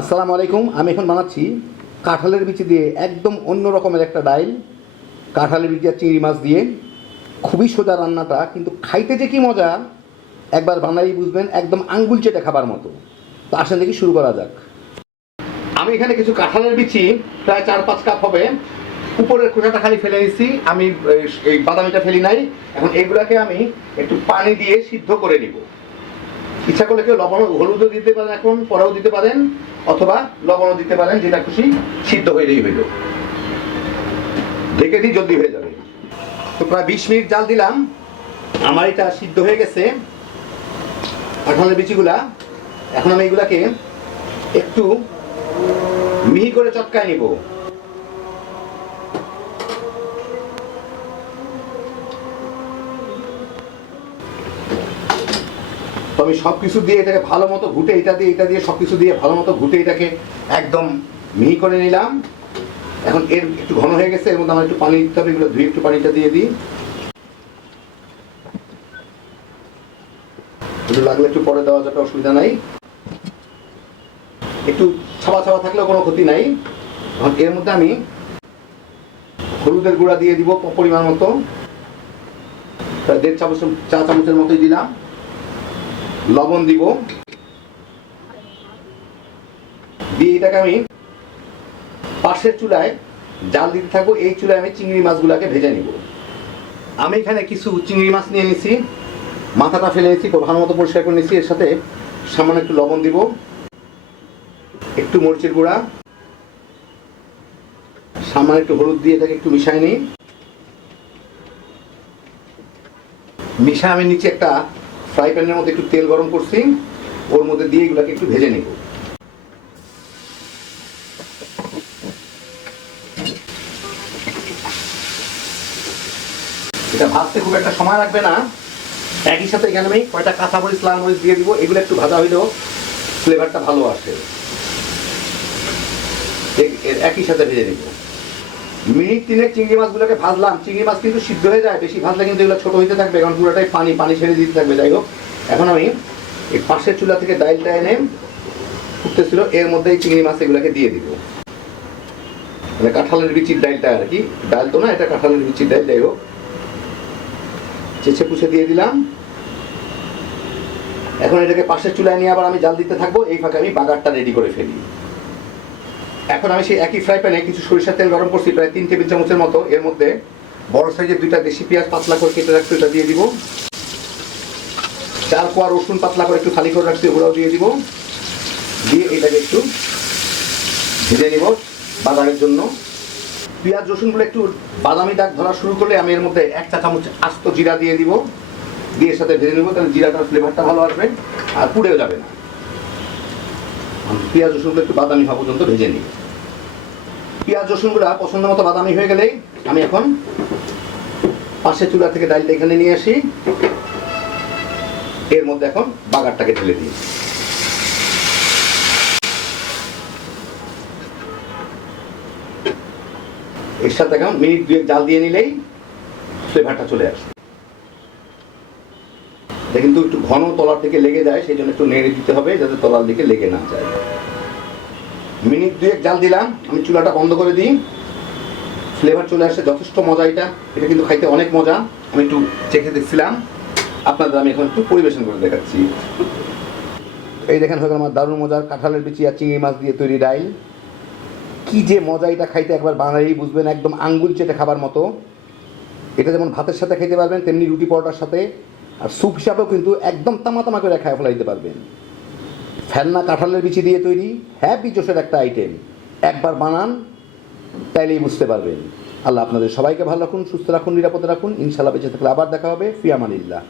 আসসালামু আলাইকুম। আমি এখন বানাচ্ছি কাঁঠালের বিচি দিয়ে একদম অন্য রকমের একটা ডাইল। কাঁঠালের বিচি আর চিংড়ি মাছ দিয়ে খুবই সোজা রান্নাটা, কিন্তু খাইতে যে কি মজা একবার বানাই বুঝবেন, একদম আঙ্গুল চেটে খাবার মতো। তো আসেন দেখি শুরু করা যাক। আমি এখানে কিছু কাঁঠালের বিচি প্রায় 4-5 কাপ হবে, উপরের খোসাটা খালি ফেলে নিচ্ছি, আমি এই বাদামিটা ফেলি নাই। এখন এগুলাকে আমি একটু পানি দিয়ে সিদ্ধ করে নিব। ইচ্ছা করলে কেউ লবণ হলুদও দিতে পারেন, এখন পরেও দিতে পারেন, অথবা লবণও দিতে পারেন, যেটা খুশি। সিদ্ধ হইলেই হইল, ঢেকে দিই, জলদি হয়ে যাবে। তো প্রায় 20 মিনিট জাল দিলাম, আমার এটা সিদ্ধ হয়ে গেছে কাঁঠালের বিচিগুলা। এখন আমি এগুলাকে একটু মিহি করে চটকায় নিব। তো আমি সবকিছু দিয়ে এটাকে ভালো মতো ঘুটে, এটা দিয়ে সবকিছু দিয়ে ভালো মতো ঘুটে এটাকে একদম মিহি করে নিলাম। এখন এর একটু ঘন হয়ে গেছে, এর মধ্যে আমার একটু পানি দিতে হবে, এগুলো ধুয়ে একটু পানিটা দিয়ে দিই। একটু লাগলে একটু পরে দেওয়া যাবে, অসুবিধা নাই। একটু ছাবা ছাবা থাকলেও কোনো ক্ষতি নাই। এখন এর মধ্যে আমি হলুদের গুঁড়া দিয়ে দিব পরিমাণ মতো, প্রায় 1.5 চা চামচের মতোই দিলাম। লবণ দিব, দিয়ে এটাকে আমি পাশের চুলায় জাল দিতে থাকবো। এই চুলায় আমি চিংড়ি মাছগুলাকে ভেজে নিব। আমি এখানে কিছু চিংড়ি মাছ নিয়ে নিছি, মাথাটা ফেলে নিচ্ছি, ভালো মতো পরিষ্কার করে নিচ্ছি। এর সাথে সামান্য একটু লবণ দিব, একটু মরিচের গুঁড়া, সামান্য একটু হলুদ দিয়ে এটাকে একটু মিশাই নিই। মিশায় আমি নিচে একটা ফ্রাই প্যানের মধ্যে একটু তেল গরম করছি, ওর মধ্যে দিয়ে এগুলাকে একটু ভেজে নিব। এটা ভাজতে খুব একটা সময় লাগবে না। একই সাথে এখানে আমি কয়টা কাঁচা মরিচ, লাল মরিচ দিয়ে দিব। এগুলো একটু ভাজা হইলেও ফ্লেভারটা ভালো আসে। একই সাথে ভেজে নিব। মিনিট 3 চিংড়ি মাছগুলোকে ভাজলাম। চিংড়ি মাছ কিন্তু সিদ্ধ হয়ে যায়, বেশি ভাজলে কিন্তু এগুলো ছোট হইতে থাকবে, কারণ পুরোটাই পানি ছেড়ে দিতে থাকবে। যাই হোক, এখন আমি এই পাশের চুলা থেকে ডাইলটা এনে ফুটতেছিল, এর মধ্যে এই চিংড়ি মাছ এগুলোকে দিয়ে দিব। মানে কাঁঠালের বিচির ডাইলটা আর কি, ডাল তো না, এটা কাঁঠালের বিচির ডাইল। যাই হোক, চেঁচে পুষে দিয়ে দিলাম। এখন এটাকে পাশের চুলায় নিয়ে আবার আমি জাল দিতে থাকবো, এই ফাঁকে আমি বাগারটা রেডি করে ফেলি। এখন আমি সেই একই ফ্রাই প্যানে কিছু সরিষার তেল গরম করছি, প্রায় 3 টেবিল চামচের মতো। এর মধ্যে বড় সাইজের 2টা দেশি পেঁয়াজ পাতলা করে কেটে রাখছি, এটা দিয়ে দিব। 4 কোয়া রসুন পাতলা করে একটু খালি করে রাখছি, ওগুলোও দিয়ে দিব। দিয়ে এটাকে একটু ভেজে নিব বাদামের জন্য। পেঁয়াজ রসুনগুলো একটু বাদামি দাগ ধরা শুরু করলে আমি এর মধ্যে 1 চা চামচ আস্ত জিরা দিয়ে দিব, দিয়ে সাথে ভেজে নেব, তাহলে জিরাটার ফ্লেভারটা ভালো আসবে আর পুড়েও যাবে না। পেঁয়াজ রসুনগুলো একটু বাদামি হওয়া পর্যন্ত ভেজে নিই। পেঁয়াজ রসুনগুলো পছন্দ মতো বাদামি হয়ে গেলেই আমি এখন পাশের চুলা থেকে ডালটা এখানে নিয়ে আসি, এর মধ্যে এখন বাগারটাকে ঢেলে দিই। এর সাথে এখন মিনিট 2 জাল দিয়ে নিলেই ফ্লেভারটা চলে আসবে। এটা কিন্তু একটু ঘন তলার দিকে লেগে যায়, সেই জন্য একটু নেড়ে দিতে হবে যাতে তলার দিকে লেগে না যায়। মিনিট 2 জাল দিলাম, আমি চুলাটা বন্ধ করে দিই। ফ্লেভার চলে আসে, যথেষ্ট মজা। এটা কিন্তু খাইতে অনেক মজা। আমি একটু চেখে দেখছিলাম, আপনাদের আমি এখন একটু পরিবেশন করে দেখাচ্ছি। এই দেখেন, হয়ে গেল আমার দারুণ মজার কাঁঠালের বিচি আর চিংড়ি মাছ দিয়ে তৈরি ডাইল। কি যে মজা, এটা খাইতে একবার বানালেই বুঝবেন, একদম আঙ্গুল চেটে খাবার মতো। এটা যেমন ভাতের সাথে খাইতে পারবেন, তেমনি রুটি পরোটার সাথে, আর স্যুপ হিসাবেও কিন্তু একদম তামা করে খায় ফেলাইতে পারবেন। ফেলনা কাঁঠালের বিচি দিয়ে তৈরি হ্যাপি জোশের একটা আইটেম। একবার বানান, তাইলেই বুঝতে পারবেন। আল্লাহ আপনাদের সবাইকে ভালো রাখুন, সুস্থ রাখুন, নিরাপদে রাখুন। ইনশাআল্লাহ বেঁচে থাকলে আবার দেখা হবে। ফি আমানিল্লাহ।